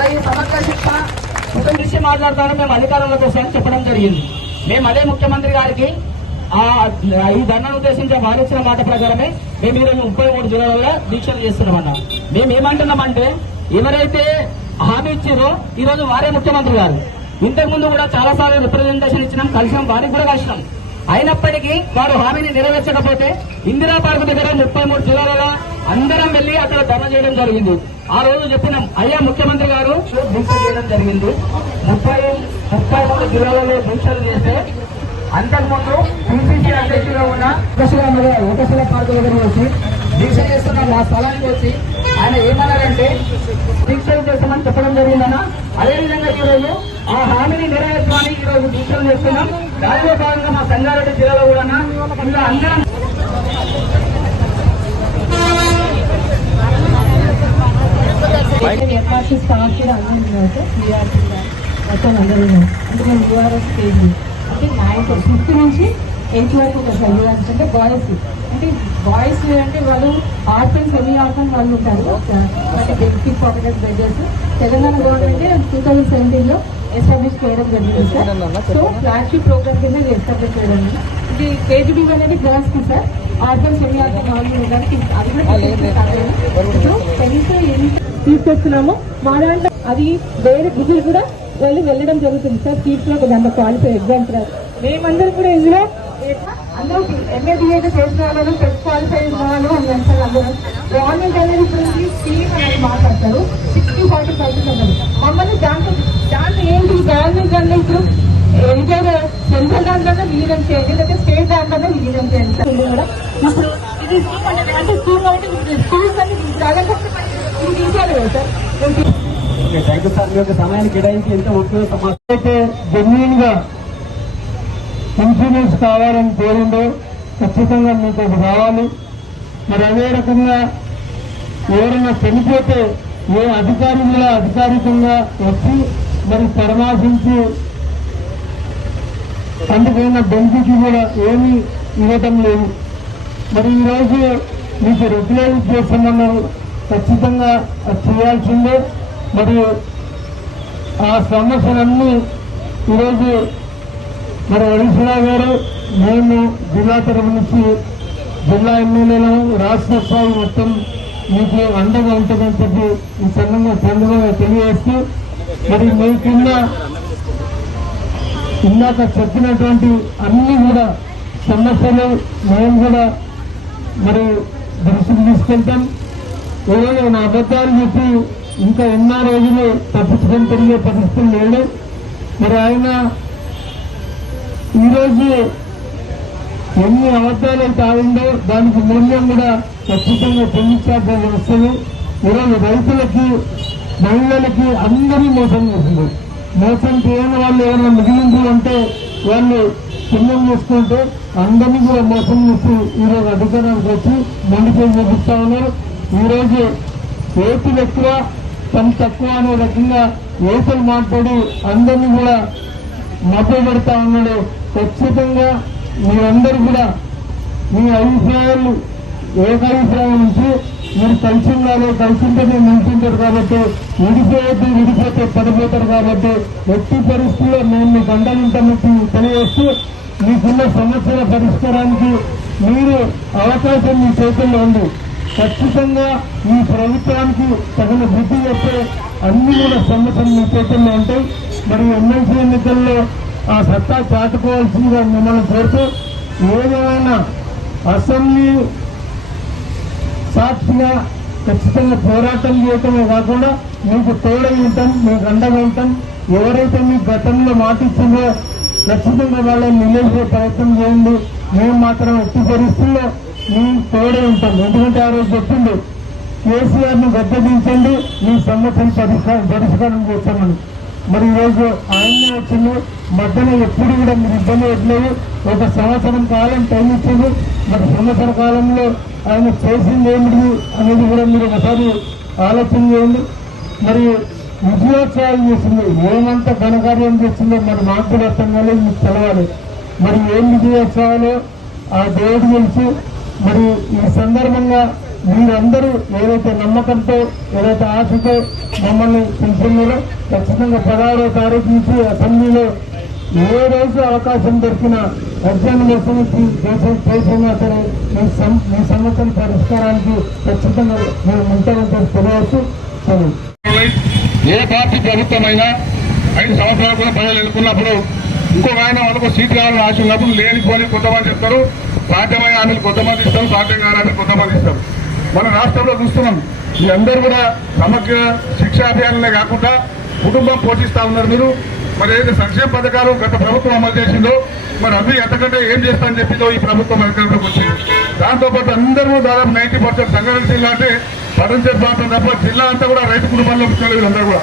మన ఈ సమగ్ర శిక్ష కుటుంబ దృష్టి మాట్లాడతాను మేము అధికారంలోకి వస్తామని చెప్పడం జరిగింది. మేము అదే ముఖ్యమంత్రి గారికి ఈ ధర్నాను ఉద్దేశించి వారు ఇచ్చిన మాట ప్రకారమే మేము ఈరోజు 33 జిల్లాలలో దీక్షలు చేస్తున్నామన్నా. మేము ఏమంటున్నామంటే ఎవరైతే హామీ ఇచ్చారో ఈ రోజు వారే ముఖ్యమంత్రి గారు. ఇంతకుముందు కూడా చాలా సార్లు రిప్రజెంటేషన్ ఇచ్చినాం, కలిసాం, వారికి కూడా కలిసినాం. అయినప్పటికీ వారు హామీని నెరవేర్చకపోతే ఇందిరా పార్క్ దగ్గర 33 జిల్లాలలో అందరం వెళ్లి అక్కడ ధర్నా చేయడం జరిగింది. ఆ రోజు చెప్పినాం, అయ్యా ముఖ్యమంత్రి గారు దీక్ష చేయడం జరిగింది. 33 జిల్లాలలో దీక్షలు చేస్తే అంతకుముందు పిసిసి అధ్యక్షులుగా ఉన్న ఏకశిల పార్క్ దగ్గర వచ్చి దీక్ష చేస్తున్న మా స్థలానికి వచ్చి ఆయన ఏమన్నారంటే దీక్షలు చేస్తామని చెప్పడం జరిగిందన్నా. అదేవిధంగా ఈరోజు ఆ హామీని నెరవేర్చమని ఈరోజు దీక్షలు చేస్తున్నాం. దానిలో భాగంగా మా సంగారెడ్డి జిల్లాలో కూడా ఇలా అందరం ఏర్పాటు స్టాఫ్ కూడా అందరూ మొత్తం అందరూ అంటే మేము యూఆర్ఎస్ స్టేజ్ అంటే 5th నుంచి 8th వరకు ఒక చదివాన్స్ అంటే బాయ్స్ అంటే వాళ్ళు ఆర్ఫన్ సెమీ ఆర్ఫన్ వాళ్ళు ఉంటారు. అంటే benefit pocket badges Telangana government 2017లో ఎస్టాబ్లిష్ చేయడం జరిగింది సార్. సో ఫ్లాగ్షిప్ ప్రోగ్రామ్ కింద ఎస్టాబ్లిష్ చేయడం. ఇది కేజీబీ అనేది గర్ల్స్ కి సార్, ఆర్ఫన్ సెమీ ఆర్ఫన్ వాళ్ళు ఉండడానికి అది కూడా 10th ఎంత తీసుకొస్తున్నాము. మా దాంట్లో అది వేరే బుద్ధులు కూడా వాళ్ళు వెళ్ళడం జరుగుతుంది సార్. సీట్స్ లో దాంట్లో క్వాలిఫై ఎగ్జామ్స్ రాదు. మేమందరం కూడా ఇందులో అందరూ MA-BA చేసిన వాళ్ళు టెస్ట్ క్వాలిఫై వాళ్ళు అని అంటారు. అందరూ గవర్నమెంట్ అనేది ఇప్పుడు స్కీమ్ అనేది మాట్లాడతారు 60-40% అన్నారు. మమ్మల్ని దాంట్లో ఏంటి గవర్నమెంట్ దాంట్లో ఇప్పుడు ఏదైనా సెంట్రల్ దాంట్లో విలీనం చేయండి, లేదా స్టేట్ దాంట్లో విలీనం చేయండి సార్. కూడా ఇప్పుడు ఇది స్కీమ్ అంటే స్కూల్ కాబట్టి స్కూల్స్ అన్ని ఇది తీసారు కదా సార్. Thank you sir. మీ యొక్క సమయాన్ని కేటాయించి ఎంత ముఖ్యమైన సమస్య అయితే జెన్యున్ గా ఇన్సూరెన్స్ కావాలని కోరిందో ఖచ్చితంగా మీకు అది కావాలి. మరి అదే రకంగా ఎవరైనా చనిపోతే ఏ అధికారి కూడా అధికారికంగా వచ్చి మరి పరామర్శించి అందుకైనా బెనిఫిట్ కూడా ఏమీ ఇవ్వటం లేదు. మరి ఈరోజు మీకు రెగ్యులైజ్ చేస్తామన్నారు, ఖచ్చితంగా అది చేయాల్సిందే. మరి ఆ సమస్యలన్నీ ఈరోజు మరి హరీశ్రావు గారు మేము జిల్లా తరఫు నుంచి జిల్లా ఎమ్మెల్యేలను రాష్ట్ర స్థాయి మొత్తం మీకు అండగా ఉంటుందని చెప్పి ఈ సందర్భంగా తెలియజేస్తూ మరి మీకున్న ఇందాక చెప్పినటువంటి అన్ని కూడా సమస్యలు మేము కూడా మరి దృష్టికి తీసుకెళ్తాం. ఏదైనా అబద్ధాలు చెప్పి ఇంకా ఎన్నో రోజులు తప్పించుకొని తిరిగే పరిస్థితులు లేడు. మరి ఆయన ఈరోజు ఎన్ని అబద్ధాలు అయితే ఆడిందో దానికి మూల్యం కూడా ఖచ్చితంగా చెల్లించాల్సి వస్తుంది. ఈరోజు రైతులకి, మహిళలకి అందరూ మోసం చేసింది. మోసం చేయని వాళ్ళు ఎవరైనా మిగిలింది అంటే వాళ్ళు పుణ్యం చేసుకుంటే అందరినీ కూడా మోసం చేసి ఈరోజు అధికారానికి వచ్చి మండిపోయి చూపిస్తా ఉన్నారు. ఈరోజు రైతులు ఎక్కువ తను తక్కువ అనే రకంగా రైతులు మాట్లాడి అందరినీ కూడా మభ్య పెడతా ఉన్నాడు. ఖచ్చితంగా మీరందరూ కూడా మీ అభిప్రాయాలు ఏకాభిప్రాయం నుంచి మీరు కలిసి ఉండాలి. కలిసి ఉంటేనే నిలిచింటారు కాబట్టి విడిపోతే పడిపోతారు కాబట్టి ఎట్టి పరిస్థితుల్లో మేము మీకు అండగుంటామని తెలియజేస్తూ మీకున్న సమస్యల పరిష్కారానికి మీరు అవకాశం మీ చేతుల్లో ఉంది. ఖచ్చితంగా ఈ ప్రభుత్వానికి తగిన బుద్ధి చెప్పే అన్ని కూడా సమస్యలు మీ చేతుల్లో ఉంటాయి. మరి ఎమ్మెల్సీ ఎన్నికల్లో ఆ సత్తా చాటుకోవాల్సిందిగా మిమ్మల్ని కోరుతూ ఏదైనా అసెంబ్లీ సాక్షిగా ఖచ్చితంగా పోరాటం చేయటమే కాకుండా మీకు తోడై ఉంటాం, మీకు అండగా ఉంటాం. ఎవరైతే మీకు గతంలో మాట ఇచ్చిందో ఖచ్చితంగా వాళ్ళని నిలబెట్టే ప్రయత్నం చేయండి. మేము మాత్రం ఎట్టి పరిస్థితుల్లో మేము తోడే ఉంటాం. ఎందుకంటే ఆ రోజు చెప్పింది కేసీఆర్ను గద్దెదించండి, మీ సమస్యను పరిష్కారం చేస్తామని. మరి ఈరోజు ఆయనే వచ్చింది. మధ్యలో ఎప్పుడు కూడా మీరు ఇబ్బంది పెట్టలేదు. 1 సంవత్సరం కాలం టైం ఇచ్చింది. మరి సంవత్సర కాలంలో ఆయన చేసింది ఏమిటి అనేది కూడా మీరు ఒకసారి ఆలోచన చేయండి. మరి విజయోత్సవాలు చేసింది, ఏమంతా ఘనకార్యం చేసిందో మరి మాకు కూడా అర్థం కాలేదు, మీకు తెలవాలి. మరి ఏం విజయోత్సవాలు ఆ దేవుడు తెలుసు. మరి ఈ సందర్భంగా మీరందరూ ఏదైతే నమ్మకంతో ఏదైతే ఆశతో మమ్మల్ని పిలుచున్నారో ఖచ్చితంగా 16వ తారీఖు నుంచి అసెంబ్లీలో ఏ రోజు అవకాశం దొరికినా అర్జెంట్ మెసేజ్కి చేసినా సరే మీ సమస్యల పరిష్కారానికి ఖచ్చితంగా మేము ఉంటామని తెలియవచ్చు. ఏ పార్టీ ప్రభుత్వమైనా 5 సంవత్సరాలు కూడా ప్రజలు ఎన్నుకున్నప్పుడు ఇంకొక ఆయన వాళ్ళకు సీట్ కావాలని ఆశ ఉన్నప్పుడు లేనిపోని కొంతమంది చెప్తారు, సాధ్యమైన హామీలు కొంతమంది ఇస్తారు, సాధ్యం కాని హామీలు కొంతమంది ఇస్తారు. మన రాష్ట్రంలో చూస్తున్నాం, మీ అందరూ కూడా సమగ్ర శిక్షా అభియాన్లే కాకుండా కుటుంబం పోషిస్తా ఉన్నారు. మీరు మరి ఏదైతే సంక్షేమ పథకాలు గత ప్రభుత్వం అమలు చేసిందో మరి అవి ఎంతకంటే ఏం చేస్తా అని చెప్పిందో ఈ ప్రభుత్వం అధికారంలోకి వచ్చింది. దాంతోపాటు అందరూ దాదాపు 90% సంగారెడ్డి జిల్లా అంటే పడంచేరు ప్రాంతం తప్ప జిల్లా అంతా కూడా రైతు కుటుంబాల్లో ముఖ్యమంత్రులు అందరూ కూడా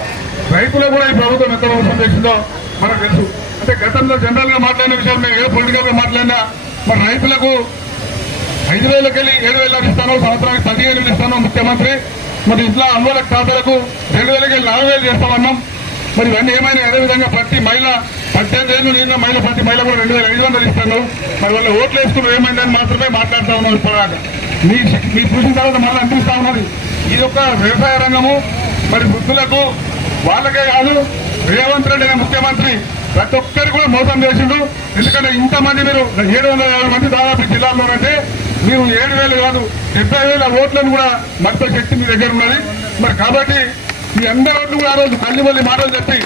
రైతులు కూడా ఈ ప్రభుత్వం ఎంత మోసం చేసిందో మనకు తెలుసు. అంటే గతంలో జనరల్ గా మాట్లాడిన విషయం మేము ఏ పొలిటికల్ గా మాట్లాడినా మరి రైతులకు 5,000 వెళ్ళి 7,000 ఇస్తాను, సంవత్సరానికి 15,000 ఇస్తాను ముఖ్యమంత్రి. మరి ఇట్లా అమ్మల ఖాతాలకు 2,000 వెళ్ళి 4,000 చేస్తామన్నాం. మరి ఇవన్నీ ఏమైనా అదేవిధంగా ప్రతి మహిళ 18 ఏళ్ళు నిన్న మహిళ ప్రతి మహిళ కూడా 2,500 ఇస్తాను. మరి వాళ్ళ ఓట్లు వేసుకుని ఏమైందని మాత్రమే మాట్లాడుతూ ఉన్నాం. ఇప్పటిదాకా మీ చూసిన తర్వాత మళ్ళీ అనిపిస్తా ఉన్నది ఇది ఒక వ్యవసాయ రంగము. మరి వృద్ధులకు వాళ్ళకే కాదు, రేవంత్ రెడ్డి అనే ముఖ్యమంత్రి ప్రతి ఒక్కరు కూడా మోసం చేసిండు. ఎందుకంటే ఇంతమంది మీరు 750 మంది దాదాపు జిల్లాలోనంటే మీరు 7,000 కాదు 70,000 ఓట్లను కూడా మరింత శక్తి మీ దగ్గర ఉన్నది. మరి కాబట్టి మీ అందరి ఓట్లు కూడా ఆ రోజు మళ్ళీ మాటలు చెప్పి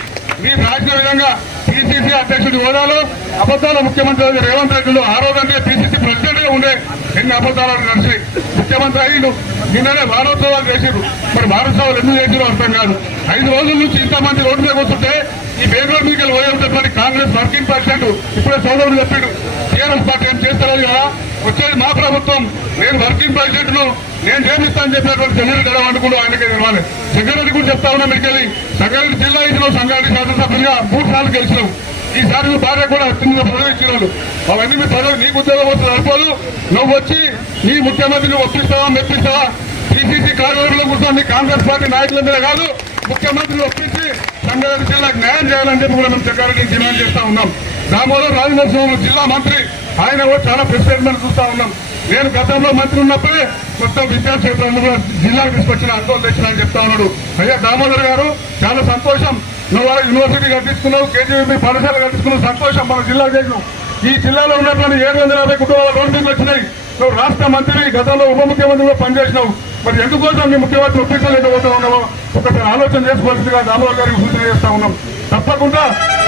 మీరు రాసిన విధంగా పిసిసి అధ్యక్షుడి హోదాలో అబద్దాల ముఖ్యమంత్రి రేవంత్ రెడ్డిలో ఆ రోజు అంటే పిసిసి ప్రెసిడెంట్ గా ఉండే ఎన్ని అబద్దాలను నడిచి ముఖ్యమంత్రి అయ్యిండు. నిన్ననే వారోత్సవాలు చేసిరు. మరి వారోత్సవాలు ఎందుకు చేసిరో అర్థం కాదు. 5 రోజుల నుంచి ఇంతమంది రోడ్డు మీద కూర్చుంటే ఈ బెంగళూరు మీకు పోయేటటువంటి కాంగ్రెస్ వర్కింగ్ ప్రెసిడెంట్ ఇప్పుడే సోదరుడు చెప్పిండు టీఆర్ఎస్ పార్టీ ఏం చేస్తలేదు కదా, వచ్చేది మా ప్రభుత్వం, నేను వర్కింగ్ ప్రెసిడెంట్ ను నేను చేపిస్తానని చెప్పినటువంటి జగన్ గడవ అనుకుంటూ ఆయనకే తెలవాలి. జగన్ కూడా చెప్తా ఉన్నా మీకు వెళ్ళి సంగారెడ్డి జిల్లా ఇచ్చినావు, సంగారెడ్డి శాసనసభ్యులుగా 3 సార్లు గెలిచినావు. ఈసారి మీ భార్య కూడా అత్యంత పదవి ఇచ్చినాడు. అవన్నీ మీ పదవి నీకు ఉద్యోగం వస్తుంది సరిపోదు. నువ్వు వచ్చి నీ ముఖ్యమంత్రిని ఒప్పిస్తావా మెప్పిస్తావా? పిసిసి కార్యాలయంలో కూర్చొని కాంగ్రెస్ పార్టీ నాయకులందరూ కాదు ముఖ్యమంత్రిని ఒప్పించి సంగారెడ్డి జిల్లాకు న్యాయం చేయాలని చెప్పి కూడా మేము సంగారెడ్డిని డిమాండ్ చేస్తా ఉన్నాం. దామోదర్ రాజనరసింహ జిల్లా మంత్రి, ఆయన కూడా చాలా ప్రెసిడెంట్ చూస్తా ఉన్నాం. నేను గతంలో మంత్రి ఉన్నప్పుడే మొత్తం విద్యాక్షేత్రాన్ని కూడా జిల్లాకు తీసుకొచ్చిన అంకోలు తెచ్చిన అని చెప్తా ఉన్నాడు. అయ్యా దామోదర్ గారు చాలా సంతోషం, నువ్వు వాళ్ళ యూనివర్సిటీ కట్టించుకున్నావు, కేజీబీ పాఠశాల కట్టించుకున్నావు, సంతోషం. మన జిల్లా చేసినావు. ఈ జిల్లాలో ఉన్నటువంటి 750 కుటుంబాల రోడ్డు మీద వచ్చినాయి. నువ్వు రాష్ట్ర మంత్రి, గతంలో ఉప ముఖ్యమంత్రిగా పనిచేసినావు. మరి ఎందుకోసం మీ ముఖ్యమంత్రి ఒప్పించలేకపోతా ఉన్నావో ఒకసారి ఆలోచన చేసుకోవాల్సిందిగా దామోదర్ గారికి సూచన చేస్తా ఉన్నాం. తప్పకుండా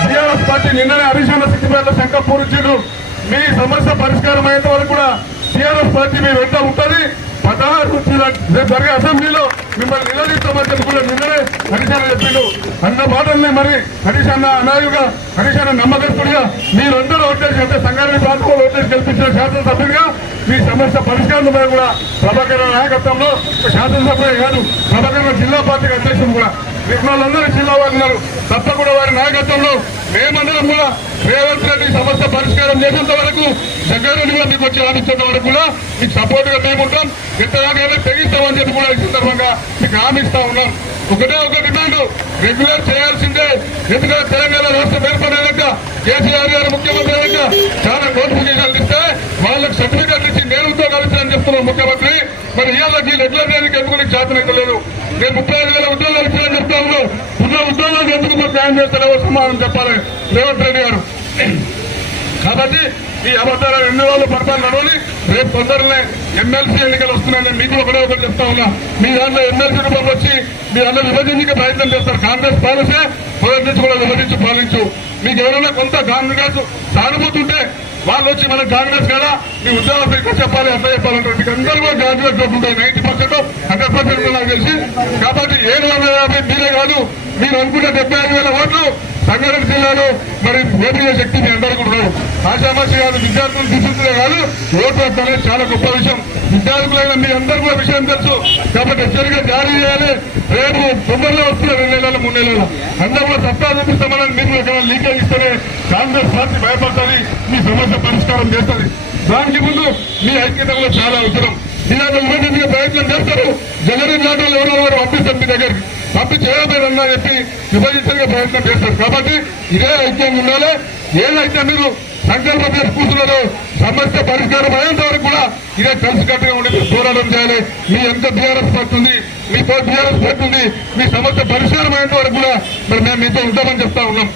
టీఆర్ఎస్ పార్టీ నిన్ననే హరీష్ అన్న సిద్దిపేటలో శంకర్ పూరించారు. మీ సమస్య పరిష్కారం అయ్యేంత వరకు కూడా టీఆర్ఎస్ పార్టీ మీ వెంట ఉంటుంది. 16 నుంచి రేపు జరిగే అసెంబ్లీలో మిమ్మల్ని నిలదీస్తామని చెప్పి కూడా నిన్ననే హరీష్ అన్న చెప్పిండు. అన్న మాటల్ని మరి హరీష్ అన్న అనాయుగా, హరీష్ అన్న నమ్మకస్తుడిగా మీరందరూ ఓటేసి అంటే సంగారెడ్డి ప్రాంతంలో ఓటేసి గెలిపించిన శాసనసభ్యుడిగా మీ సమస్య పరిష్కారం మీద కూడా ప్రభాకర్ నాయకత్వంలో శాసనసభ్యుడే కాదు ప్రభాకర్ జిల్లా పార్టీ అధ్యక్షుడు కూడా వాళ్ళందరూ జిల్లా వారు ఉన్నారు. తప్పకుండా వారి నాయకత్వంలో మేమందరం కూడా రేవంత్ రెడ్డి సమస్య పరిష్కారం చేసేంత వరకు జగ్గారెడ్డి కూడా మీకు వచ్చి ఆదించేంత వరకు కూడా మీకు సపోర్ట్ గా మేముంటాం. ఎంతగానో తెగిస్తామని చెప్పి కూడా ఈ సందర్భంగా మీకు హామీ ఇస్తా ఉన్నాం. ఒకటే ఒక డిమాండ్ రెగ్యులర్ చేయాల్సిందే. ఎందుకంటే తెలంగాణ రాష్ట్రం ఏర్పడేదాక కేసీఆర్ గారు ముఖ్యమంత్రి అయ్యాక చాలా నోటిఫికేషన్లు ఇస్తే వాళ్ళకి సర్టిఫికేట్ ఇచ్చి నేరుతో కలిసి అని చెప్తున్నారు ముఖ్యమంత్రి. మరి ఇవాళకి రెగ్యులర్ చేయడానికి ఎందుకు నీకు చేతనైతే లేదు. నేను 35,000 ఉద్యోగాలు ఇచ్చానని చెప్తా ఉన్నాను. ఉన్న ఉద్యోగాలు ఎందుకు మీరు ప్లాన్ చేస్తారో సమాధానం చెప్పాలి రేవంత్ రెడ్డి గారు. కాబట్టి ఈ అబద్ధాలు 2 రోజులు పడతాను నడవని రేపు తొందరనే ఎమ్మెల్సీ ఎన్నికలు వస్తున్నాయని మీకు ఒకటి చెప్తా ఉన్నా. మీ దాంట్లో ఎమ్మెల్సీ రూపంలో వచ్చి మీ అందరూ విభజించే ప్రయత్నం చేస్తారు. కాంగ్రెస్ పాలసే మొదటి నుంచి కూడా విభజించి పాలించు. మీకు ఎవరైనా కొంత కాంగ్రెస్ సానుభూతుంటే వాళ్ళు వచ్చి మనకు కాంగ్రెస్ కదా మీ ఉద్యోగం ఇక్కడ చెప్పాలి అట్లా చెప్పాలంటారు. మీకు అందరూ కూడా కాంగ్రెస్ డబ్బు ఉంటాయి. 90% 100% నాకు తెలిసి. కాబట్టి 750 మీరే కాదు, మీరు అనుకున్న 75,000 ఓట్లు సంగారెడ్డి జిల్లాలో మరి ఓటు శక్తి మీ అందరూ కూడా ఉన్నారు. ఆశామాషి కాదు, విద్యార్థులు తీసుకుంటే కాదు ఓటు అనేది చాలా గొప్ప విషయం. విద్యార్థులైన మీ అందరూ కూడా విషయం తెలుసు. కాబట్టి హెచ్చరిక జారీ చేయాలి. రేపు తొందరలో వస్తున్న 2 నెలలు 3 నెలలు అందరూ కూడా సత్తా చూపిస్తామని మీరు ఎక్కడ లీకేజ్ ఇస్తేనే కాంగ్రెస్ పార్టీ భయపడుతుంది, మీ సమస్య పరిష్కారం చేస్తుంది. దానికి ముందు మీ ఐక్యతలో చాలా అవసరం. ఇలాంటి విభజించే ప్రయత్నం చేస్తారు. జగన్ నాటలు ఎవరో పంపిస్తారు మీ దగ్గరికి, పంపించి ఏమైనా చెప్పి విభజించే ప్రయత్నం చేస్తారు. కాబట్టి ఇదే ఐక్యంగా ఉండాలి. ఏదైతే మీరు సంకల్పం చేసి కూర్చున్నారో సమస్య పరిష్కారం అయ్యేంత వరకు కూడా ఇదే కలిసికట్టుగా ఉండి పోరాటం చేయాలి. మీ ఎంత బీఆర్ఎస్ పడుతుంది, మీ బీఆర్ఎస్ పడుతుంది, మీ సమస్య పరిష్కారం అయ్యేంత వరకు కూడా మరి మేము మీతో ఉంటామని చెప్తా ఉన్నాం.